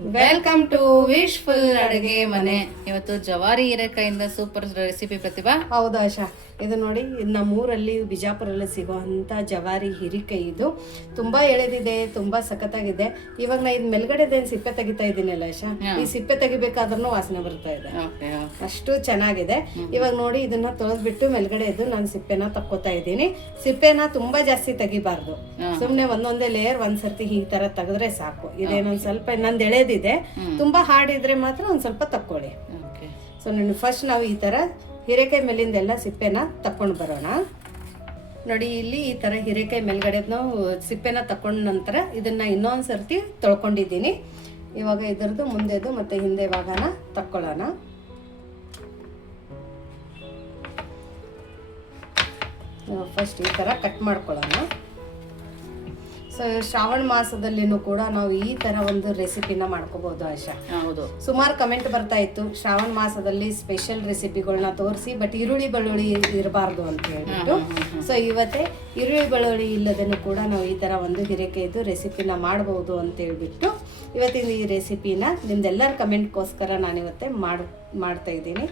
Welcome to wishful ಅಡುಗೆ ಮನೆ. ಇವತ್ತು ಜವಾರಿ ಹೀರೆಕಾಯಿಂದ ಸೂಪರ್ ರೆಸಿಪಿ ಪ್ರತಿಭಾ. ಹೌದು ಆಶಾ, ಇದು ನೋಡಿ ನಮ್ಮೂರಲ್ಲಿ ಬಿಜಾಪುರಲ್ಲಿ ಸಿಗೋವಂಥ ಜವಾರಿ ಹೀರೆಕಾಯಿ. ಇದು ತುಂಬ ಎಳೆದಿದೆ, ತುಂಬ ಸಖತ್ತಾಗಿದೆ. ಇವಾಗ ನಾ ಇದು ಮೇಲ್ಗಡೆದೇನು ಸಿಪ್ಪೆ ತೆಗಿತಾ ಇದ್ದೀನಲ್ಲ ಆಶಾ, ಈ ಸಿಪ್ಪೆ ತೆಗಿಬೇಕಾದ್ರೂ ವಾಸನೆ ಬರ್ತಾ ಇದೆ, ಅಷ್ಟು ಚೆನ್ನಾಗಿದೆ. ಇವಾಗ ನೋಡಿ ಇದನ್ನ ತೊಳೆದ್ಬಿಟ್ಟು ಮೇಲ್ಗಡೆ ಇದು ನಾನು ಸಿಪ್ಪೆನ ತಕ್ಕೋತಾ ಇದ್ದೀನಿ. ಸಿಪ್ಪೆನ ತುಂಬಾ ಜಾಸ್ತಿ ತೆಗಿಬಾರ್ದು, ಸುಮ್ನೆ ಒಂದೊಂದೇ ಲೇಯರ್ ಒಂದ್ಸರ್ತಿ ಈ ತರ ತೆಗೆದ್ರೆ ಸಾಕು. ಇದೇನೊಂದ್ ಸ್ವಲ್ಪ ನಂದು ಎಳೆದಿದೆ, ತುಂಬಾ ಹಾಡಿದ್ರೆ ಮಾತ್ರ ಒಂದ್ ಸ್ವಲ್ಪ ತಕ್ಕೊಳ್ಳಿ. ಸೊ ನಾನು ಫಸ್ಟ್ ನಾವು ಈ ತರ ಹೀರೆಕಾಯಿ ಮೇಲಿಂದೆಲ್ಲ ಸಿಪ್ಪೆನ ತಕ್ಕೊಂಡು ಬರೋಣ. ನೋಡಿ ಇಲ್ಲಿ ಈ ತರ ಹೀರೆಕಾಯಿ ಮೇಲ್ಗಡೆ ನಾವು ಸಿಪ್ಪೆನ ತಕೊಂಡ ನಂತರ ಇದನ್ನ ಇನ್ನೊಂದ್ ಸರ್ತಿ ತೊಳ್ಕೊಂಡಿದ್ದೀನಿ. ಇವಾಗ ಇದರದ್ದು ಮುಂದೆದು ಮತ್ತೆ ಹಿಂದೆ ಭಾಗನ ತಕ್ಕೊಳ್ಳೋಣ. ಫಸ್ಟ್ ಈ ತರ ಕಟ್ ಮಾಡ್ಕೊಳ್ಳೋಣ. ಸೊ ಶ್ರಾವಣ ಮಾಸದಲ್ಲಿನೂ ಕೂಡ ನಾವು ಈ ತರ ಒಂದು ರೆಸಿಪಿನ ಮಾಡ್ಕೋಬಹುದು ಆಶಾ. ಹೌದು, ಸುಮಾರು ಕಮೆಂಟ್ ಬರ್ತಾ ಇತ್ತು ಶ್ರಾವಣ ಮಾಸದಲ್ಲಿ ಸ್ಪೆಷಲ್ ರೆಸಿಪಿಗಳನ್ನ ತೋರಿಸಿ, ಬಟ್ ಈರುಳ್ಳಿ ಬೆಳ್ಳುಳ್ಳಿ ಇರಬಾರ್ದು ಅಂತ ಹೇಳ್ಬಿಟ್ಟು. ಸೊ ಇವತ್ತೇ ಈರುಳ್ಳಿ ಬೆಳ್ಳುಳ್ಳಿ ಇಲ್ಲದೇನು ಕೂಡ ನಾವು ಈ ತರ ಒಂದು ಹೀರೆಕಾಯಿದು ರೆಸಿಪಿನ ಮಾಡಬಹುದು ಅಂತ ಹೇಳ್ಬಿಟ್ಟು ಇವತ್ತಿನ ಈ ರೆಸಿಪಿನ ನಿಮ್ದೆಲ್ಲರ ಕಮೆಂಟ್ಗೋಸ್ಕರ ನಾನು ಇವತ್ತೇ ಮಾಡ್ತಾ ಇದ್ದೀನಿ.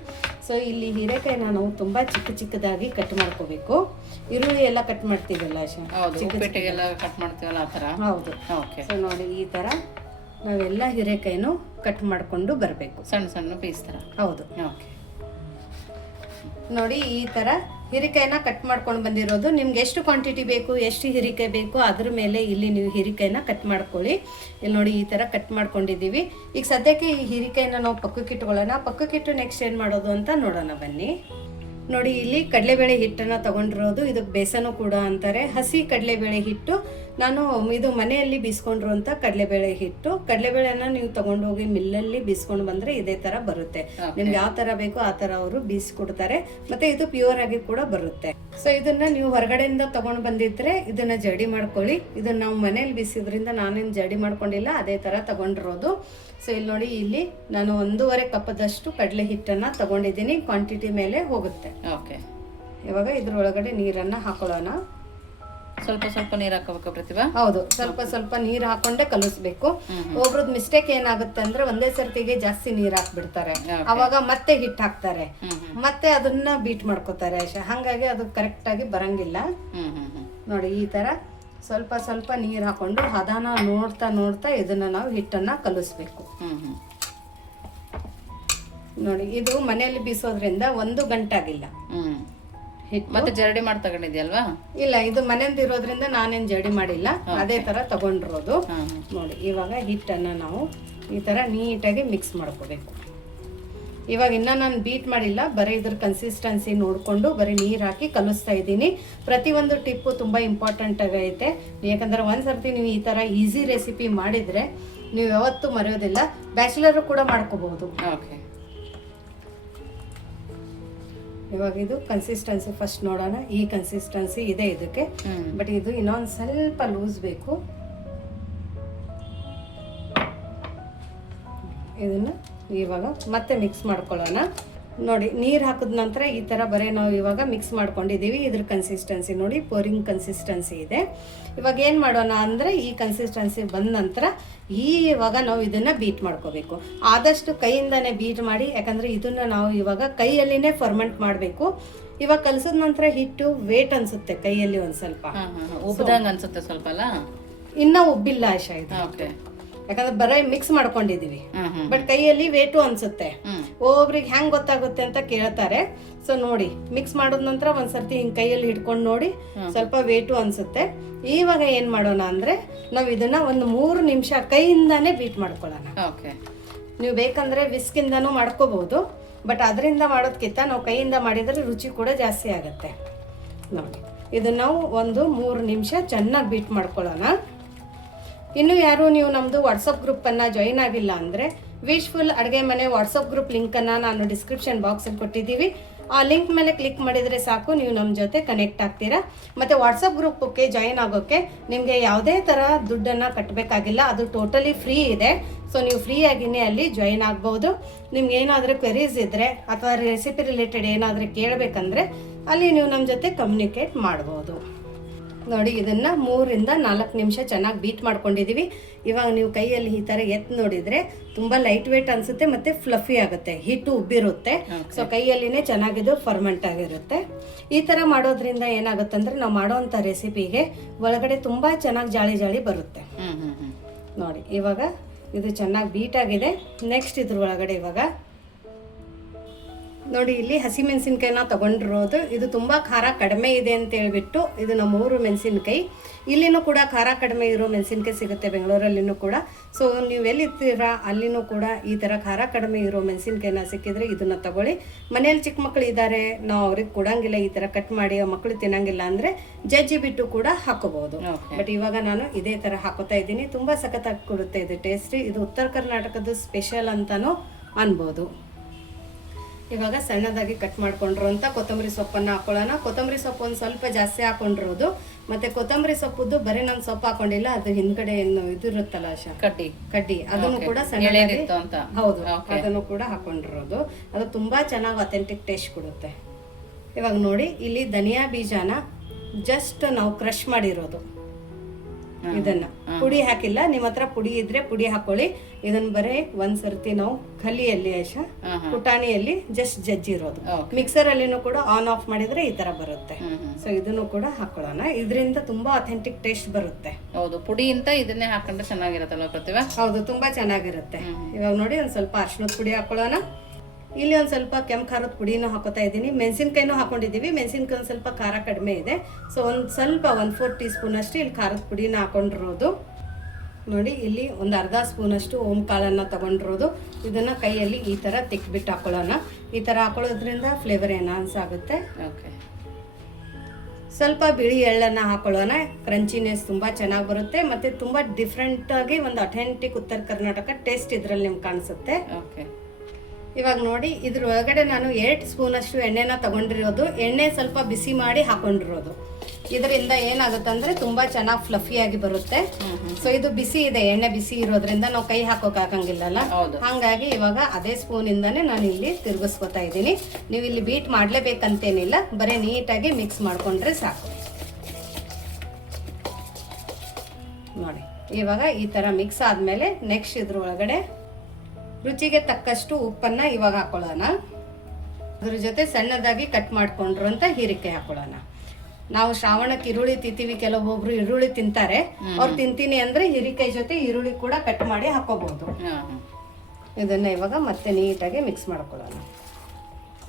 ಸೊ ಇಲ್ಲಿ ಹೀರೆಕಾಯಿನ ನಾವು ತುಂಬಾ ಚಿಕ್ಕ ಚಿಕ್ಕದಾಗಿ ಕಟ್ ಮಾಡ್ಕೋಬೇಕು. ಈರುಳ್ಳಿ ಎಲ್ಲ ಕಟ್ ಮಾಡ್ತೀವಲ್ಲ ಆಶಾ, ಕಟ್ ಮಾಡ್ತೀವಲ್ಲ ಆ ಥರ. ಹೌದು. ಸೊ ನೋಡಿ ಈ ತರ ನಾವೆಲ್ಲ ಹೀರೆಕಾಯಿನೂ ಕಟ್ ಮಾಡ್ಕೊಂಡು ಬರಬೇಕು, ಸಣ್ಣ ಸಣ್ಣ ಪೀಸ್ ತರ. ಹೌದು. ನೋಡಿ ಈ ತರ ಹೀರೆಕಾಯಿನ ಕಟ್ ಮಾಡ್ಕೊಂಡು ಬಂದಿರೋದು. ನಿಮ್ಗೆ ಎಷ್ಟು ಕ್ವಾಂಟಿಟಿ ಬೇಕು, ಎಷ್ಟು ಹೀರೆಕಾಯಿ ಬೇಕು ಅದ್ರ ಮೇಲೆ ಇಲ್ಲಿ ನೀವು ಹೀರೆಕಾಯಿನ ಕಟ್ ಮಾಡ್ಕೊಳ್ಳಿ. ಇಲ್ಲಿ ನೋಡಿ ಈ ತರ ಕಟ್ ಮಾಡ್ಕೊಂಡಿದ್ದೀವಿ. ಈಗ ಸದ್ಯಕ್ಕೆ ಈ ಹೀರೆಕಾಯಿನ ನಾವು ಪಕ್ಕಕ್ಕೆ ಇಟ್ಕೊಳ್ಳೋಣ. ಪಕ್ಕಕ್ಕಿಟ್ಟು ನೆಕ್ಸ್ಟ್ ಏನ್ ಮಾಡೋದು ಅಂತ ನೋಡೋಣ ಬನ್ನಿ. ನೋಡಿ ಇಲ್ಲಿ ಕಡಲೆಬೇಳೆ ಹಿಟ್ಟನ್ನು ತಗೊಂಡಿರೋದು, ಇದಕ್ಕೆ ಬೇಸನು ಕೂಡ ಅಂತಾರೆ. ಹಸಿ ಕಡಲೆಬೇಳೆ ಹಿಟ್ಟು, ನಾನು ಇದು ಮನೆಯಲ್ಲಿ ಬೀಸ್ಕೊಂಡಿರುವಂಥ ಕಡಲೆಬೇಳೆ ಹಿಟ್ಟು. ಕಡಲೆಬೇಳೆನ ನೀವು ತಗೊಂಡೋಗಿ ಮಿಲ್ಲಲ್ಲಿ ಬೀಸ್ಕೊಂಡು ಬಂದರೆ ಇದೇ ಥರ ಬರುತ್ತೆ. ನಿಮ್ಗೆ ಯಾವ ಥರ ಬೇಕೋ ಆ ಥರ ಅವರು ಬೀಸ್ಕೊಡ್ತಾರೆ, ಮತ್ತು ಇದು ಪ್ಯೂರ್ ಆಗಿ ಕೂಡ ಬರುತ್ತೆ. ಸೊ ಇದನ್ನ ನೀವು ಹೊರಗಡೆಯಿಂದ ತಗೊಂಡು ಬಂದಿದ್ರೆ ಇದನ್ನ ಜಡಿ ಮಾಡ್ಕೊಳ್ಳಿ. ಇದನ್ನ ನಾವು ಮನೇಲಿ ಬೀಸಿದ್ರಿಂದ ನಾನೇನು ಜಡಿ ಮಾಡ್ಕೊಂಡಿಲ್ಲ, ಅದೇ ಥರ ತಗೊಂಡಿರೋದು. ಸೊ ಇಲ್ಲಿ ನೋಡಿ, ಇಲ್ಲಿ ನಾನು 1.5 ಕಪ್ಪದಷ್ಟು ಕಡಲೆ ಹಿಟ್ಟನ್ನು ತಗೊಂಡಿದ್ದೀನಿ. ಕ್ವಾಂಟಿಟಿ ಮೇಲೆ ಹೋಗುತ್ತೆ. ಓಕೆ, ಇವಾಗ ಇದ್ರೊಳಗಡೆ ನೀರನ್ನ ಹಾಕೊಳ್ಳೋಣ. ಸ್ವಲ್ಪ ಸ್ವಲ್ಪ ನೀರು ಹಾಕೋಬೇಕು ಪ್ರತಿಭಾ? ಹೌದು, ಸ್ವಲ್ಪ ಸ್ವಲ್ಪ ನೀರು ಹಾಕೊಂಡೆ ಕಲಿಸ್ಬೇಕು. ಒಬ್ರದ್ ಮಿಸ್ಟೇಕ್ ಏನಾಗುತ್ತೆ ಅಂದ್ರೆ ಒಂದೇ ಸರ್ತಿಗೆ ಜಾಸ್ತಿ ನೀರ್ ಹಾಕ್ಬಿಡ್ತಾರೆ, ಅವಾಗ ಮತ್ತೆ ಹಿಟ್ಟು ಹಾಕ್ತಾರೆ, ಮತ್ತೆ ಅದನ್ನ ಬೀಟ್ ಮಾಡ್ಕೋತಾರೆ ಆಶಾ. ಹಂಗಾಗಿ ಅದು ಕರೆಕ್ಟ್ ಆಗಿ ಬರಂಗಿಲ್ಲ. ನೋಡಿ ಈ ತರ ಸ್ವಲ್ಪ ಸ್ವಲ್ಪ ನೀರು ಹಾಕೊಂಡು ಹದನ ನೋಡ್ತಾ ನೋಡ್ತಾ ಇದನ್ನ ನಾವು ಹಿಟ್ಟನ್ನ ಕಲಿಸ್ಬೇಕು. ನೋಡಿ ಇದು ಮನೆಯಲ್ಲಿ ಬೀಸೋದ್ರಿಂದ 1 ಗಂಟೆ ಆಗಿಲ್ಲ. ಮತ್ತೆ ಜರಡಿ ಮಾಡಿ ತಗೊಂಡಿದ್ಯಲ್ವಾ? ಇಲ್ಲ, ಇದು ಮನೆಯಿಂದ ಇರೋದ್ರಿಂದ ನಾನೇನ್ ಜಡಿ ಮಾಡಿಲ್ಲ, ಅದೇ ತರ ತಗೊಂಡಿರೋದು. ನೋಡಿ ಇವಾಗ ಹಿಟ್ಟನ್ನ ನಾವು ಈ ತರ ನೀಟಾಗಿ ಮಿಕ್ಸ್ ಮಾಡ್ಕೋಬೇಕು. ಇವಾಗ ಇನ್ನ ನಾನು ಬೀಟ್ ಮಾಡಿಲ್ಲ, ಬರೀ ಇದ್ರ ಕನ್ಸಿಸ್ಟೆನ್ಸಿ ನೋಡ್ಕೊಂಡು ಬರೀ ನೀರ್ ಹಾಕಿ ಕಲಿಸ್ತಾ ಇದ್ದೀನಿ. ಪ್ರತಿಯೊಂದು ಟಿಪ್ಪು ತುಂಬಾ ಇಂಪಾರ್ಟೆಂಟ್ ಆಗೈತೆ, ಯಾಕಂದ್ರೆ ಒಂದ್ಸರ್ತಿ ನೀವು ಈ ತರ ಈಸಿ ರೆಸಿಪಿ ಮಾಡಿದ್ರೆ ನೀವು ಯಾವತ್ತೂ ಮರೆಯೋದಿಲ್ಲ. ಬ್ಯಾಚುಲರ್ ಕೂಡ ಮಾಡ್ಕೋಬಹುದು. ಇವಾಗ ಇದು ಕನ್ಸಿಸ್ಟೆನ್ಸಿ ಫಸ್ಟ್ ನೋಡೋಣ. ಈ ಕನ್ಸಿಸ್ಟೆನ್ಸಿ ಇದೆ ಇದಕ್ಕೆ, ಬಟ್ ಇದು ಇನ್ನೊಂದು ಸ್ವಲ್ಪ ಲೂಸ್ ಬೇಕು. ಇದನ್ನ ಇವಾಗ ಮತ್ತೆ ಮಿಕ್ಸ್ ಮಾಡ್ಕೊಳ್ಳೋಣ. ನೋಡಿ ನೀರು ಹಾಕಿದ ನಂತರ ಈ ತರ ಬರೀ ನಾವು ಇವಾಗ ಮಿಕ್ಸ್ ಮಾಡ್ಕೊಂಡಿದ್ದೀವಿ. ಇದ್ರ ಕನ್ಸಿಸ್ಟೆನ್ಸಿ ನೋಡಿ, ಪೋರಿಂಗ್ ಕನ್ಸಿಸ್ಟೆನ್ಸಿ ಇದೆ. ಇವಾಗ ಏನು ಮಾಡೋಣ ಅಂದರೆ ಈ ಕನ್ಸಿಸ್ಟೆನ್ಸಿ ಬಂದ ನಂತರ ಇವಾಗ ನಾವು ಇದನ್ನ ಬೀಟ್ ಮಾಡ್ಕೋಬೇಕು. ಆದಷ್ಟು ಕೈಯಿಂದಾನೇ ಬೀಟ್ ಮಾಡಿ, ಯಾಕಂದ್ರೆ ಇದನ್ನ ನಾವು ಇವಾಗ ಕೈಯಲ್ಲಿನೇ ಫರ್ಮೆಂಟ್ ಮಾಡಬೇಕು. ಇವಾಗ ಕಲಸಿದ ನಂತರ ಹಿಟ್ಟು ವೇಟ್ ಅನ್ಸುತ್ತೆ ಕೈಯಲ್ಲಿ ಒಂದ್ ಸ್ವಲ್ಪ ಉಬ್ಬಿದಂಗ ಅನ್ಸುತ್ತೆ ಸ್ವಲ್ಪ ಅಲ್ಲ, ಇನ್ನ ಉಬ್ಬಿಲ್ಲ ಆಶಾ ಇದು, ಯಾಕಂದ್ರೆ ಬರೀ ಮಿಕ್ಸ್ ಮಾಡ್ಕೊಂಡಿದೀವಿ. ಬಟ್ ಕೈಯಲ್ಲಿ ವೇಟು ಅನ್ಸುತ್ತೆ. ಒಬ್ಬೊಬ್ರಿಗೆ ಹೆಂಗ್ ಗೊತ್ತಾಗುತ್ತೆ ಅಂತ ಕೇಳ್ತಾರೆ. ಸೊ ನೋಡಿ ಮಿಕ್ಸ್ ಮಾಡಿದ ನಂತರ ಒಂದ್ಸರ್ತಿ ಹಿಂಗ್ ಕೈಯಲ್ಲಿ ಹಿಡ್ಕೊಂಡು ನೋಡಿ, ಸ್ವಲ್ಪ ವೇಟು ಅನ್ಸುತ್ತೆ. ಇವಾಗ ಏನ್ ಮಾಡೋಣ ಅಂದ್ರೆ ನಾವ್ ಇದನ್ನ 3 ನಿಮಿಷ ಕೈಯಿಂದಾನೇ ಬೀಟ್ ಮಾಡ್ಕೊಳ್ಳೋಣ. ನೀವು ಬೇಕಂದ್ರೆ ವಿಸ್ಕಿಂದಾನು ಮಾಡ್ಕೋಬಹುದು, ಬಟ್ ಅದರಿಂದ ಮಾಡೋದ್ಕಿಂತ ನಾವು ಕೈಯಿಂದ ಮಾಡಿದ್ರೆ ರುಚಿ ಕೂಡ ಜಾಸ್ತಿ ಆಗುತ್ತೆ. ನೋಡಿ ಇದನ್ನ ನಾವು 3 ನಿಮಿಷ ಚೆನ್ನಾಗಿ ಬೀಟ್ ಮಾಡ್ಕೊಳ್ಳೋಣ. ಇನ್ನು ಯಾರು ನೀವು ನಮ್ಮದು ವಾಟ್ಸಪ್ ಗ್ರೂಪನ್ನು ಜಾಯಿನ್ ಆಗಿಲ್ಲ ಅಂದರೆ ವಿಶ್ಫುಲ್ ಅಡುಗೆ ಮನೆ ವಾಟ್ಸಪ್ ಗ್ರೂಪ್ ಲಿಂಕನ್ನು ನಾನು ಡಿಸ್ಕ್ರಿಪ್ಷನ್ ಬಾಕ್ಸಲ್ಲಿ ಕೊಟ್ಟಿದ್ದೀವಿ. ಆ ಲಿಂಕ್ ಮೇಲೆ ಕ್ಲಿಕ್ ಮಾಡಿದರೆ ಸಾಕು, ನೀವು ನಮ್ಮ ಜೊತೆ ಕನೆಕ್ಟ್ ಆಗ್ತೀರಾ. ಮತ್ತು ವಾಟ್ಸಪ್ ಗ್ರೂಪಕ್ಕೆ ಜಾಯಿನ್ ಆಗೋಕ್ಕೆ ನಿಮಗೆ ಯಾವುದೇ ಥರ ದುಡ್ಡನ್ನು ಕಟ್ಟಬೇಕಾಗಿಲ್ಲ, ಅದು ಟೋಟಲಿ ಫ್ರೀ ಇದೆ. ಸೊ ನೀವು ಫ್ರೀಯಾಗಿಯೇ ಅಲ್ಲಿ ಜಾಯಿನ್ ಆಗ್ಬೋದು. ನಿಮ್ಗೆ ಏನಾದರೂ ಕ್ವೆರೀಸ್ ಇದ್ದರೆ ಅಥವಾ ರೆಸಿಪಿ ರಿಲೇಟೆಡ್ ಏನಾದರೂ ಕೇಳಬೇಕಂದ್ರೆ ಅಲ್ಲಿ ನೀವು ನಮ್ಮ ಜೊತೆ ಕಮ್ಯುನಿಕೇಟ್ ಮಾಡ್ಬೋದು. ನೋಡಿ ಇದನ್ನ 3-4 ನಿಮಿಷ ಚೆನ್ನಾಗಿ ಬೀಟ್ ಮಾಡ್ಕೊಂಡಿದೀವಿ. ಇವಾಗ ನೀವು ಕೈಯಲ್ಲಿ ಈ ತರ ಎತ್ ನೋಡಿದ್ರೆ ತುಂಬಾ ಲೈಟ್ ವೇಟ್ ಅನ್ಸುತ್ತೆ ಮತ್ತೆ ಫ್ಲಫಿ ಆಗುತ್ತೆ, ಹಿಟ್ಟು ಉಬ್ಬಿರುತ್ತೆ. ಸೊ ಕೈಯಲ್ಲಿನೇ ಚೆನ್ನಾಗಿದು ಫರ್ಮೆಂಟ್ ಆಗಿರುತ್ತೆ. ಈ ತರ ಮಾಡೋದ್ರಿಂದ ಏನಾಗುತ್ತೆ ಅಂದ್ರೆ ನಾವು ಮಾಡೋಂಥ ರೆಸಿಪಿಗೆ ಒಳಗಡೆ ತುಂಬಾ ಚೆನ್ನಾಗಿ ಜಾಳಿ ಜಾಳಿ ಬರುತ್ತೆ. ನೋಡಿ ಇವಾಗ ಇದು ಚೆನ್ನಾಗಿ ಬೀಟ್ ಆಗಿದೆ. ನೆಕ್ಸ್ಟ್ ಇದ್ರ ಒಳಗಡೆ ಇವಾಗ ನೋಡಿ ಇಲ್ಲಿ ಹಸಿಮೆಣಸಿನ್ಕಾಯಿನ ತಗೊಂಡಿರೋದು. ಇದು ತುಂಬ ಖಾರ ಕಡಿಮೆ ಇದೆ ಅಂತ ಹೇಳ್ಬಿಟ್ಟು ಇದು ನಮ್ಮ ಊರು ಮೆಣಸಿನ್ಕಾಯಿ. ಇಲ್ಲಿನೂ ಕೂಡ ಖಾರ ಕಡಿಮೆ ಇರೋ ಮೆಣಸಿನ್ಕಾಯಿ ಸಿಗುತ್ತೆ ಬೆಂಗಳೂರಲ್ಲಿನೂ ಕೂಡ. ಸೊ ನೀವು ಎಲ್ಲಿರ್ತೀರಾ ಅಲ್ಲಿನೂ ಕೂಡ ಈ ಥರ ಖಾರ ಕಡಿಮೆ ಇರೋ ಮೆಣಸಿನ್ಕಾಯಿನ ಸಿಕ್ಕಿದ್ರೆ ಇದನ್ನು ತಗೊಳ್ಳಿ. ಮನೇಲಿ ಚಿಕ್ಕ ಮಕ್ಕಳು ಇದ್ದಾರೆ, ನಾವು ಅವ್ರಿಗೆ ಕೊಡಂಗಿಲ್ಲ, ಈ ಥರ ಕಟ್ ಮಾಡಿ ಮಕ್ಕಳು ತಿನ್ನಂಗಿಲ್ಲ ಅಂದರೆ ಜಜ್ಜಿ ಬಿಟ್ಟು ಕೂಡ ಹಾಕೋಬಹುದು. ಬಟ್ ಇವಾಗ ನಾನು ಇದೇ ಥರ ಹಾಕೋತಾ ಇದ್ದೀನಿ. ತುಂಬ ಸಖತ್ತಾಗಿ ಕೊಡುತ್ತೆ ಇದು ಟೇಸ್ಟ್. ಇದು ಉತ್ತರ ಕರ್ನಾಟಕದ ಸ್ಪೆಷಲ್ ಅಂತಾನೂ ಅನ್ಬೋದು. ಇವಾಗ ಸಣ್ಣದಾಗಿ ಕಟ್ ಮಾಡ್ಕೊಂಡಿರೋಂಥ ಕೊತ್ತಂಬರಿ ಸೊಪ್ಪನ್ನು ಹಾಕೊಳ್ಳೋಣ. ಕೊತ್ತಂಬರಿ ಸೊಪ್ಪು ಒಂದು ಸ್ವಲ್ಪ ಜಾಸ್ತಿ ಹಾಕೊಂಡಿರೋದು. ಮತ್ತೆ ಕೊತ್ತಂಬರಿ ಸೊಪ್ಪುದ್ದು ಬರೀ ನಾನು ಸೊಪ್ಪು ಹಾಕೊಂಡಿಲ್ಲ, ಅದು ಹಿಂದ್ಗಡೆ ಏನು ಇದಿರುತ್ತಲ್ಲ ಕಡ್ಡಿ ಅದನ್ನು ಕೂಡ ಸಣ್ಣದಾಗಿ ಹೌದು ಅದನ್ನು ಕೂಡ ಹಾಕೊಂಡಿರೋದು. ಅದು ತುಂಬಾ ಚೆನ್ನಾಗಿ ಅಥೆಂಟಿಕ್ ಟೇಸ್ಟ್ ಕೊಡುತ್ತೆ. ಇವಾಗ ನೋಡಿ ಇಲ್ಲಿ ಧನಿಯಾ ಬೀಜನ ಜಸ್ಟ್ ನಾವು ಕ್ರಷ್ ಮಾಡಿರೋದು, ಇದನ್ನ ಪುಡಿ ಹಾಕಿಲ್ಲ. ನಿಮ್ಮ ಹತ್ರ ಪುಡಿ ಇದ್ರೆ ಪುಡಿ ಹಾಕೊಳ್ಳಿ. ಇದನ್ನ ಬರೀ ಒಂದ್ಸರ್ತಿ ನಾವು ಕಲಿಯಲ್ಲಿ ಪುಟಾಣಿಯಲ್ಲಿ ಜಸ್ಟ್ ಜಜ್ಜಿರೋದು. ಮಿಕ್ಸರ್ ಅಲ್ಲಿನೂ ಕೂಡ ಆನ್ ಆಫ್ ಮಾಡಿದ್ರೆ ಈ ತರ ಬರುತ್ತೆ. ಸೊ ಇದನ್ನು ಕೂಡ ಹಾಕೊಳ್ಳೋಣ. ಇದರಿಂದ ತುಂಬಾ ಅಥೆಂಟಿಕ್ ಟೇಸ್ಟ್ ಬರುತ್ತೆ. ಹೌದು, ಪುಡಿ ಅಂತ ಇದನ್ನೇ ಹಾಕೊಂಡ್ರೆ ಚೆನ್ನಾಗಿರತ್ತಲ್ವ ಪ್ರತಿಭಾ? ಹೌದು, ತುಂಬಾ ಚೆನ್ನಾಗಿರುತ್ತೆ. ಇವಾಗ ನೋಡಿ ಒಂದ್ ಸ್ವಲ್ಪ ಅರಿಶಿಣದ ಪುಡಿ ಹಾಕೊಳ್ಳೋಣ. ಇಲ್ಲಿ ಒಂದು ಸ್ವಲ್ಪ ಕೆಂಪು ಖಾರದ ಪುಡಿನೂ ಹಾಕೋತಾ ಇದ್ದೀನಿ. ಮೆಣಸಿನ್ಕಾಯಿನೂ ಹಾಕೊಂಡಿದ್ದೀವಿ. ಮೆಣಸಿನ್ಕಾಯಿ ಒಂದು ಸ್ವಲ್ಪ ಖಾರ ಕಡಿಮೆ ಇದೆ. ಸೊ ಒಂದು ಸ್ವಲ್ಪ 1/4 ಟೀ ಸ್ಪೂನ್ ಅಷ್ಟು ಇಲ್ಲಿ ಖಾರದ ಪುಡಿನ ಹಾಕೊಂಡಿರೋದು. ನೋಡಿ ಇಲ್ಲಿ ಒಂದು ಅರ್ಧ ಸ್ಪೂನ್ ಅಷ್ಟು ಓಂ ಕಾಳನ್ನು ತಗೊಂಡಿರೋದು. ಇದನ್ನು ಕೈಯಲ್ಲಿ ಈ ಥರ ತಿಕ್ಬಿಟ್ಟು ಹಾಕೊಳ್ಳೋಣ. ಈ ಥರ ಹಾಕೊಳ್ಳೋದ್ರಿಂದ ಫ್ಲೇವರ್ ಎನ್ಹಾನ್ಸ್ ಆಗುತ್ತೆ. ಓಕೆ, ಸ್ವಲ್ಪ ಬಿಳಿ ಎಳ್ಳನ್ನು ಹಾಕೊಳ್ಳೋಣ. ಕ್ರಂಚಿನೆಸ್ ತುಂಬ ಚೆನ್ನಾಗಿ ಬರುತ್ತೆ ಮತ್ತು ತುಂಬ ಡಿಫ್ರೆಂಟಾಗಿ ಒಂದು ಅಥೆಂಟಿಕ್ ಉತ್ತರ ಕರ್ನಾಟಕ ಟೇಸ್ಟ್ ಇದರಲ್ಲಿ ನಿಮ್ಗೆ ಕಾಣಿಸುತ್ತೆ. ಓಕೆ, ಇವಾಗ ನೋಡಿ ಇದ್ರ ಒಳಗಡೆ ನಾನು 2 ಸ್ಪೂನ್ ಅಷ್ಟು ಎಣ್ಣೆನ ತಗೊಂಡಿರೋದು. ಎಣ್ಣೆ ಸ್ವಲ್ಪ ಬಿಸಿ ಮಾಡಿ ಹಾಕೊಂಡಿರೋದು. ಇದರಿಂದ ಏನಾಗುತ್ತೆ ಅಂದ್ರೆ ತುಂಬಾ ಚೆನ್ನಾಗಿ ಫ್ಲಫಿಯಾಗಿ ಬರುತ್ತೆ. ಸೊ ಇದು ಬಿಸಿ ಇದೆ, ಎಣ್ಣೆ ಬಿಸಿ ಇರೋದ್ರಿಂದ ನಾವು ಕೈ ಹಾಕೋಕ್ ಆಗಂಗಿಲ್ಲಲ್ಲ. ಹಂಗಾಗಿ ಇವಾಗ ಅದೇ ಸ್ಪೂನ್ ಇಂದಾನೆ ನಾನು ಇಲ್ಲಿ ತಿರುಗಿಸ್ಕೊತಾ ಇದ್ದೀನಿ. ನೀವು ಇಲ್ಲಿ ಬೀಟ್ ಮಾಡ್ಲೇಬೇಕಂತೇನಿಲ್ಲ, ಬರೀ ನೀಟಾಗಿ ಮಿಕ್ಸ್ ಮಾಡ್ಕೊಂಡ್ರೆ ಸಾಕು. ನೋಡಿ ಇವಾಗ ಈ ತರ ಮಿಕ್ಸ್ ಆದ್ಮೇಲೆ ನೆಕ್ಸ್ಟ್ ಇದ್ರ ಒಳಗಡೆ ರುಚಿಗೆ ತಕ್ಕಷ್ಟು ಉಪ್ಪನ್ನ ಇವಾಗ ಹಾಕೊಳ್ಳೋಣ. ಅದ್ರ ಜೊತೆ ಸಣ್ಣದಾಗಿ ಕಟ್ ಮಾಡ್ಕೊಂಡಿರುವಂತ ಹೀರೆಕಾಯಿ ಹಾಕೊಳ್ಳೋಣ. ನಾವು ಶ್ರಾವಣಕ್ಕೆ ಈರುಳ್ಳಿ ತಿಂತೀವಿ, ಕೆಲವೊಬ್ರು ಈರುಳ್ಳಿ ತಿಂತಾರೆ. ಅವ್ರು ತಿಂತೀನಿ ಅಂದ್ರೆ ಹೀರೆಕಾಯಿ ಜೊತೆ ಈರುಳ್ಳಿ ಕೂಡ ಕಟ್ ಮಾಡಿ ಹಾಕೋಬಹುದು. ಇದನ್ನ ಇವಾಗ ಮತ್ತೆ ನೀಟಾಗಿ ಮಿಕ್ಸ್ ಮಾಡ್ಕೊಳ್ಳೋಣ.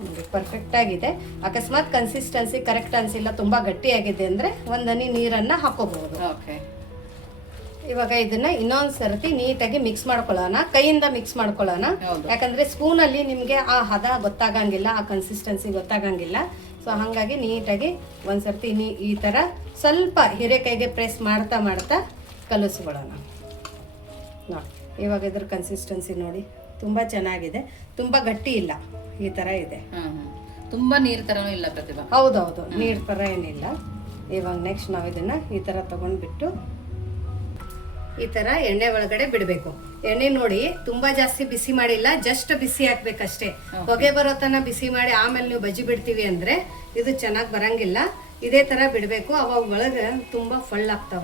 ನೋಡಿ ಪರ್ಫೆಕ್ಟ್ ಆಗಿದೆ. ಅಕಸ್ಮಾತ್ ಕನ್ಸಿಸ್ಟೆನ್ಸಿ ಕರೆಕ್ಟ್ ಅನ್ಸಿಲ್ಲ, ತುಂಬಾ ಗಟ್ಟಿಯಾಗಿದೆ ಅಂದ್ರೆ ಒಂದನಿ ನೀರನ್ನ ಹಾಕೋಬಹುದು. ಇವಾಗ ಇದನ್ನ ಇನ್ನೊಂದ್ ಸರ್ತಿ ನೀಟಾಗಿ ಮಿಕ್ಸ್ ಮಾಡ್ಕೊಳ್ಳೋಣ. ಕೈಯಿಂದ ಮಿಕ್ಸ್ ಮಾಡ್ಕೊಳ್ಳೋಣ. ಯಾಕಂದ್ರೆ ಸ್ಪೂನ್ ಅಲ್ಲಿ ನಿಮ್ಗೆ ಆ ಹದ ಗೊತ್ತಾಗಂಗಿಲ್ಲ, ಆ ಕನ್ಸಿಸ್ಟೆನ್ಸಿ ಗೊತ್ತಾಗಂಗಿಲ್ಲ. ಸೊ ಹಾಗಾಗಿ ನೀಟಾಗಿ ಒಂದ್ಸರ್ತಿ ಈ ತರ ಸ್ವಲ್ಪ ಹೀರೆಕಾಯಿಗೆ ಪ್ರೆಸ್ ಮಾಡ್ತಾ ಮಾಡ್ತಾ ಕಲಿಸ್ಕೊಳ್ಳೋಣ. ನೋಡಿ ಇವಾಗ ಇದ್ರ ಕನ್ಸಿಸ್ಟೆನ್ಸಿ ನೋಡಿ ತುಂಬಾ ಚೆನ್ನಾಗಿದೆ, ತುಂಬಾ ಗಟ್ಟಿ ಇಲ್ಲ, ಈ ತರ ಇದೆ. ತುಂಬಾ ನೀರ್ ತರನೂ ಇಲ್ಲ ಪ್ರತಿಭಾ? ಹೌದೌದು, ನೀರ್ ತರ ಏನಿಲ್ಲ. ಇವಾಗ ನೆಕ್ಸ್ಟ್ ನಾವು ಇದನ್ನ ಈ ತರ ತಗೊಂಡ್ಬಿಟ್ಟು ಈ ತರ ಎಣ್ಣೆ ಒಳಗಡೆ ಬಿಡಬೇಕು. ಎಣ್ಣೆ ನೋಡಿ ತುಂಬಾ ಜಾಸ್ತಿ ಬಿಸಿ ಮಾಡಿಲ್ಲ, ಜಸ್ಟ್ ಬಿಸಿ ಹಾಕ್ಬೇಕಷ್ಟೇ. ಹೊಗೆ ಬರೋ ತನ ಬಿಸಿ ಮಾಡಿ ಆಮೇಲೆ ನೀವು ಬಜ್ಜಿ ಬಿಡ್ತೀವಿ ಅಂದ್ರೆ ಇದು ಚೆನ್ನಾಗಿ ಬರಂಗಿಲ್ಲ. ಇದೇ ತರ ಬಿಡಬೇಕು. ಅವಾಗ ಒಳಗೆ ತುಂಬಾ ಫಳ್ಳ ಆಗ್ತಾವ.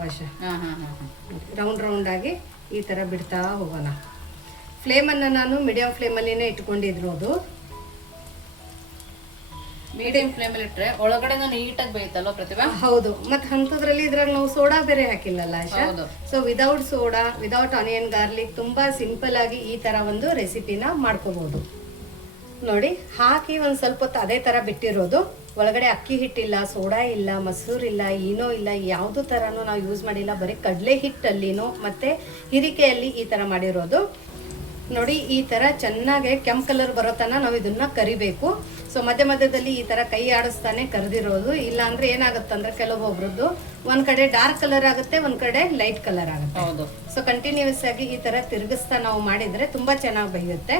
ರೌಂಡ್ ರೌಂಡ್ ಆಗಿ ಈ ತರ ಬಿಡ್ತಾ ಹೋಗೋಣ. ಫ್ಲೇಮನ್ನು ನಾನು ಮೀಡಿಯಂ ಫ್ಲೇಮಲ್ಲಿನೇ ಇಟ್ಕೊಂಡಿರೋದು. ಮೀಡಿಯಂ ಫ್ಲೇಮಲ್ಲಿ ಇಟ್ರೆ ಒಳಗಡೆ ನೀಟಾಗಿ ಬೇಯುತ್ತಲ್ವ ಪ್ರತಿಭಾ? ಹೌದು, ಮತ್ತೆ ಅಂತದ್ರಲ್ಲಿ ಇದ್ರಾಗ ನಾವು ಸೋಡಾ ಬೇರೆ ಹಾಕಿಲ್ಲಲ್ಲ Asha. So without soda, without onion garlic ತುಂಬಾ ಸಿಂಪಲ್ ಆಗಿ ಈ ತರ ಒಂದು ರೆಸಿಪಿನ ಮಾಡ್ಕೋಬಹುದು. ನೋಡಿ ಹಾಕಿ ಒಂದ್ ಸ್ವಲ್ಪ ಹೊತ್ತು ಅದೇ ತರ ಬಿಟ್ಟಿರೋದು. ಒಳಗಡೆ ಅಕ್ಕಿ ಹಿಟ್ಟಿಲ್ಲ, ಸೋಡಾ ಇಲ್ಲ, ಮೊಸರಿಲ್ಲ, ಏನೋ ಇಲ್ಲ, ಯಾವ್ದು ತರನು ನಾವು ಯೂಸ್ ಮಾಡಿಲ್ಲ. ಬರೀ ಕಡಲೆ ಹಿಟ್ಟಲ್ಲಿನೋ ಮತ್ತೆ ಹಿರಿಕೆಯಲ್ಲಿ ಈ ತರ ಮಾಡಿರೋದು. ನೋಡಿ ಈ ತರ ಚೆನ್ನಾಗಿ ಕೆಂಪು ಕಲರ್ ಬರೋ ತನ ನಾವು ಇದನ್ನ ಕರಿಬೇಕು. ಸೊ ಮಧ್ಯ ಮಧ್ಯದಲ್ಲಿ ಈ ತರ ಕೈ ಆಡಿಸ್ತಾನೆ ಕರೆದಿರೋದು. ಇಲ್ಲ ಅಂದ್ರೆ ಏನಾಗುತ್ತಂದ್ರೆ ಕೆಲವೊಬ್ರದ್ದು ಒಂದ್ ಕಡೆ ಡಾರ್ಕ್ ಕಲರ್ ಆಗುತ್ತೆ, ಒಂದ್ ಕಡೆ ಲೈಟ್ ಕಲರ್ ಆಗುತ್ತೆ. ಸೊ ಕಂಟಿನ್ಯೂಸ್ ಆಗಿ ಈ ತರ ತಿರುಗಿಸ್ತಾ ನಾವು ಮಾಡಿದ್ರೆ ತುಂಬಾ ಚೆನ್ನಾಗಿ ಬೇಯುತ್ತೆ.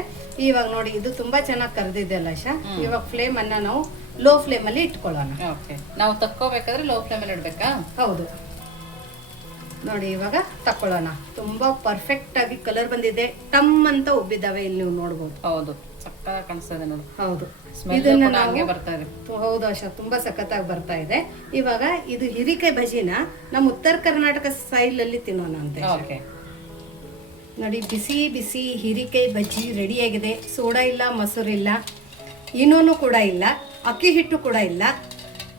ಇವಾಗ ನೋಡಿ ಇದು ತುಂಬಾ ಚೆನ್ನಾಗಿ ಕರೆದಿದೆ ಅಲ್ಲ ಆಶಾ. ಇವಾಗ ಫ್ಲೇಮ್ ಅನ್ನ ನಾವು ಲೋ ಫ್ಲೇಮ್ ಅಲ್ಲಿ ಇಟ್ಕೊಳ್ಳೋಣ. ನಾವು ತಕ್ಕೋಬೇಕಾದ್ರೆ ಲೋ ಫ್ಲೇಮ್ ಅಲ್ಲಿ ಇಡ್ಬೇಕಾ? ಹೌದು. ನೋಡಿ ಇವಾಗ ತಕೊಳ್ಳೋಣ. ತುಂಬಾ ಪರ್ಫೆಕ್ಟ್ ಆಗಿ ಕಲರ್ ಬಂದಿದೆ, ಟಮ್ ಅಂತ ಉಬ್ಬಿದಾವೆ. ಇಲ್ಲಿ ನೀವು ನೋಡ್ಬೋದು. ಹೌದು, ಸಕ್ಕತ್ತಾಗಿ ಕಾಣಿಸ್ತದೆ ನೋಡಿ. ಹೌದು, ಇದನ್ನ ಹಂಗೆ ಬರ್ತಾ ಇದೆ. ಹೌದು ಆಶಾ, ತುಂಬಾ ಸಖತ್ತಾಗಿ ಬರ್ತಾ ಇದೆ. ಇವಾಗ ಇದು ಹಿರಿಕಾಯಿ ಬಜಿನ ನಮ್ಮ ಉತ್ತರ ಕರ್ನಾಟಕ ಸ್ಟೈಲ್ ಅಲ್ಲಿ ತಿನ್ನೋಣ ಅಂತ. ಓಕೆ ನೋಡಿ, ಬಿಸಿ ಬಿಸಿ ಹಿರಿಕಾಯಿ ಬಜ್ಜಿ ರೆಡಿಯಾಗಿದೆ. ಸೋಡಾ ಇಲ್ಲ, ಮೊಸರಿಲ್ಲ, ಇನ್ನೂ ಕೂಡ ಇಲ್ಲ, ಅಕ್ಕಿ ಹಿಟ್ಟು ಕೂಡ ಇಲ್ಲ.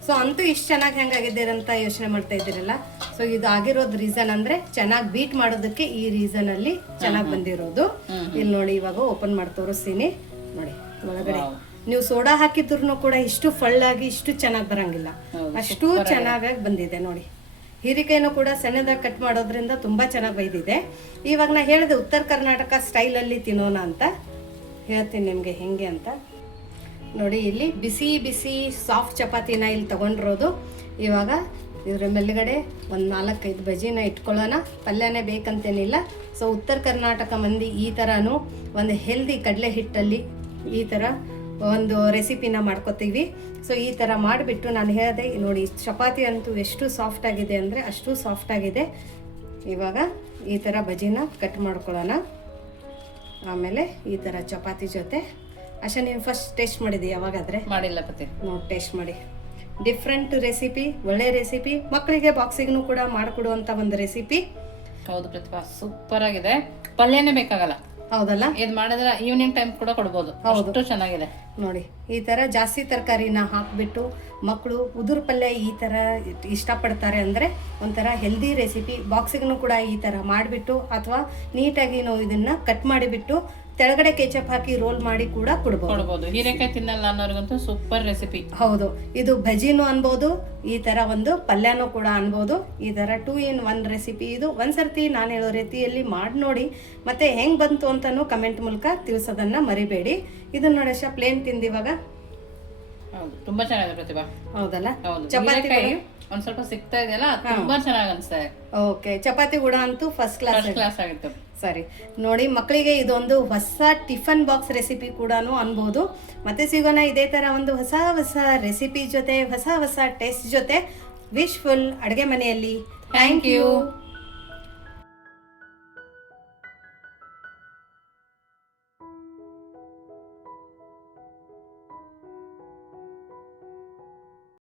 ಸೊ ಅಂತೂ ಇಷ್ಟು ಚೆನ್ನಾಗಿ ಹೆಂಗಾಗಿದೆ ಅಂತ ಯೋಚನೆ ಮಾಡ್ತಾ ಇದ್ದೀರಲ್ಲ. ಸೊ ಇದು ಆಗಿರೋದು ರೀಸನ್ ಅಂದ್ರೆ ಚೆನ್ನಾಗಿ ಬೀಟ್ ಮಾಡೋದಕ್ಕೆ ಈ ರೀಸನ್ ಅಲ್ಲಿ ಚೆನ್ನಾಗಿ ಬಂದಿರೋದು. ಇಲ್ಲಿ ನೋಡಿ, ಇವಾಗ ಓಪನ್ ಮಾಡಿ ತೋರಿಸ್ತೀನಿ ನೋಡಿ. ಒಳಗಡೆ ನೀವು ಸೋಡಾ ಹಾಕಿದ್ರು ಕೂಡ ಇಷ್ಟು ಫಳ್ಳಾಗಿ ಇಷ್ಟು ಚೆನ್ನಾಗಿ ಬರಂಗಿಲ್ಲ, ಅಷ್ಟು ಚೆನ್ನಾಗಿ ಬಂದಿದೆ ನೋಡಿ. ಹೀರಿಕಾಯಿನೂ ಕೂಡ ಸಣ್ಣದಾಗಿ ಕಟ್ ಮಾಡೋದ್ರಿಂದ ತುಂಬಾ ಚೆನ್ನಾಗಿ ಬೈದಿದೆ. ಇವಾಗ ನಾ ಹೇಳಿದೆ ಉತ್ತರ ಕರ್ನಾಟಕ ಸ್ಟೈಲಲ್ಲಿ ತಿನ್ನೋಣ ಅಂತ. ಹೇಳ್ತೀನಿ ನಿಮಗೆ ಹೆಂಗೆ ಅಂತ. ನೋಡಿ, ಇಲ್ಲಿ ಬಿಸಿ ಬಿಸಿ ಸಾಫ್ಟ್ ಚಪಾತಿನ ಇಲ್ಲಿ ತಗೊಂಡಿರೋದು. ಇವಾಗ ಇದ್ರ ಮೇಲ್ಗಡೆ ಒಂದು 4-5 ಬಜಿನ ಇಟ್ಕೊಳ್ಳೋಣ. ಪಲ್ಯನೇ ಬೇಕಂತೇನಿಲ್ಲ. ಸೊ ಉತ್ತರ ಕರ್ನಾಟಕ ಮಂದಿ ಈ ಥರನೂ ಒಂದು ಹೆಲ್ದಿ ಕಡಲೆ ಹಿಟ್ಟಲ್ಲಿ ಈ ಥರ ಒಂದು ರೆಸಿಪಿನ ಮಾಡ್ಕೋತೀವಿ. ಸೊ ಈ ಥರ ಮಾಡಿಬಿಟ್ಟು ನಾನು ಹೇಳಿದೆ ನೋಡಿ, ಚಪಾತಿ ಅಂತೂ ಎಷ್ಟು ಸಾಫ್ಟ್ ಆಗಿದೆ ಅಂದರೆ ಅಷ್ಟು ಸಾಫ್ಟ್ ಆಗಿದೆ. ಇವಾಗ ಈ ಥರ ಬಜಿನ ಕಟ್ ಮಾಡ್ಕೊಳ್ಳೋಣ. ಆಮೇಲೆ ಈ ಥರ ಚಪಾತಿ ಜೊತೆ. ಅಶಾ, ನೀವು ಫಸ್ಟ್ ಟೇಸ್ಟ್ ಮಾಡಿದಿ ಯಾವಾಗಾದ್ರೆ? ಮಾಡಿಲ್ಲ ಪತಿ. ನೋಡಿ, ಟೇಸ್ಟ್ ಮಾಡಿ. ಡಿಫ್ರೆಂಟ್ ರೆಸಿಪಿ, ಒಳ್ಳೆ ರೆಸಿಪಿ, ಮಕ್ಕಳಿಗೆ ಬಾಕ್ಸಿಗೂ ಕೂಡ ಮಾಡಿಕೊಡುವಂಥ ಒಂದು ರೆಸಿಪಿ. ಹೌದು ಪ್ರತಿಭಾ, ಸೂಪರ್ ಆಗಿದೆ. ಪಲ್ಯನೇ ಬೇಕಾಗಲ್ಲ. ಹೌದಲ್ಲ? ಇದು ಮಾಡಿದ್ರೆ ಈವ್ನಿಂಗ್ ಟೈಮ್ ಕೂಡ ಕೊಡ್ಬೋದು. ಅಷ್ಟು ಚೆನ್ನಾಗಿದೆ ನೋಡಿ. ಈ ಥರ ಜಾಸ್ತಿ ತರಕಾರಿನ ಹಾಕಿಬಿಟ್ಟು ಮಕ್ಕಳು ಉದುರು ಪಲ್ಯ ಈ ಥರ ಇಷ್ಟಪಡ್ತಾರೆ ಅಂದರೆ ಒಂಥರ ಹೆಲ್ದಿ ರೆಸಿಪಿ. ಬಾಕ್ಸಿಗೂ ಕೂಡ ಈ ಥರ ಮಾಡಿಬಿಟ್ಟು ಅಥವಾ ನೀಟಾಗಿ ನಾವು ಇದನ್ನು ಕಟ್ ಮಾಡಿಬಿಟ್ಟು ತೆಳಗಡೆ ಕೆಚಪ್ ಹಾಕಿ ರೋಲ್ ಮಾಡಿ ಕೂಡ ಕೊಡ್ಬೋದು. ಹೀರೆಕಾಯಿ ತಿನ್ನಲ್ಲ ಅನ್ನೋರ್ಗಂತೂ ಸೂಪರ್ ರೆಸಿಪಿ. ಹೌದು, ಇದು ಬಜಿನೂ ಅನ್ಬೋದು, ಈ ತರ ಒಂದು ಪಲ್ಯನೂ ಕೂಡ ಅನ್ಬೋದು. ಈ ತರ 2 in 1 ರೆಸಿಪಿ ಇದು. ಒಂದ್ಸರ್ತಿ ನಾನು ಹೇಳೋ ರೀತಿಯಲ್ಲಿ ಮಾಡಿ ನೋಡಿ, ಮತ್ತೆ ಹೆಂಗ್ ಬಂತು ಅಂತಾನು ಕಮೆಂಟ್ ಮೂಲಕ ತಿಳಿಸೋದನ್ನ ಮರಿಬೇಡಿ. ಇದನ್ನ ನೋಡಶ ಪ್ಲೇನ್ ತಿಂದಿವಾಗ. ಹೌದು, ತುಂಬಾ ಚೆನ್ನಾಗಿದೆ ಪ್ರತಿಭಾ. ಹೌದಲ್ಲ? ಚಪಾತಿ ಒಂದ್ ಸ್ವಲ್ಪ ಸಿಗ್ತಾ ಇದೆಯಲ್ಲ, ತುಂಬಾ ಚೆನ್ನಾಗಿ ಅನ್ಸ್ತಾ ಇದೆ. ಓಕೆ, ಚಪಾತಿ ಕೂಡ ಅಂತೂ ಫಸ್ಟ್ ಕ್ಲಾಸ್ ಆಗಿತ್ತು. ಸರಿ ನೋಡಿ, ಮಕ್ಕಳಿಗೆ ಇದೊಂದು ಹೊಸ ಟಿಫನ್ ಬಾಕ್ಸ್ ರೆಸಿಪಿ ಕೂಡ ಅನ್ಬೋದು. ಮತ್ತೆ ಸಿಗೋಣ ಇದೇ ತರ ಒಂದು ಹೊಸ ಹೊಸ ರೆಸಿಪಿ ಜೊತೆ, ಹೊಸ ಹೊಸ ಟೇಸ್ಟ್ ಜೊತೆ. ವಿಶ್ಫುಲ್ ಅಡುಗೆ ಮನೆಯಲ್ಲಿ. Thank you.